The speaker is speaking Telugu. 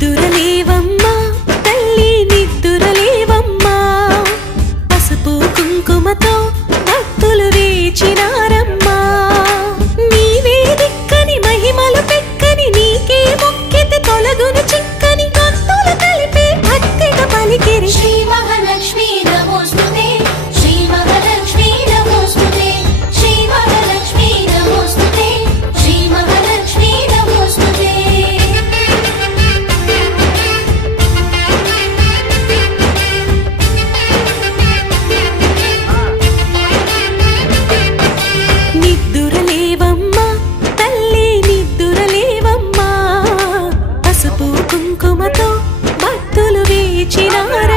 నిద్దురలేవమ్మా తల్లి నిద్దురలేవమ్మా పసుపు కుంకుమతో భక్తులు వేచినారమ్మా నీవే దిక్కని మహిమలు పెక్కని నీకే మొక్కితే తొలగును చిక్కని భక్తులు కలిపి భక్తిగా పలికిరి శ్రీ మహాలక్ష్మీ నమోస్తుతే శ్రీ మహాలక్ష్మీ నమోస్తుతే శ్రీ మహాలక్ష్మీ నమోస్తుతే శ్రీ మహాలక్ష్మీ నమోస్తుతే నిద్దురలేవమ్మా తల్లి నిద్దురలేవమ్మా పసుపు కుంకుమతో భక్తులు వేచినారు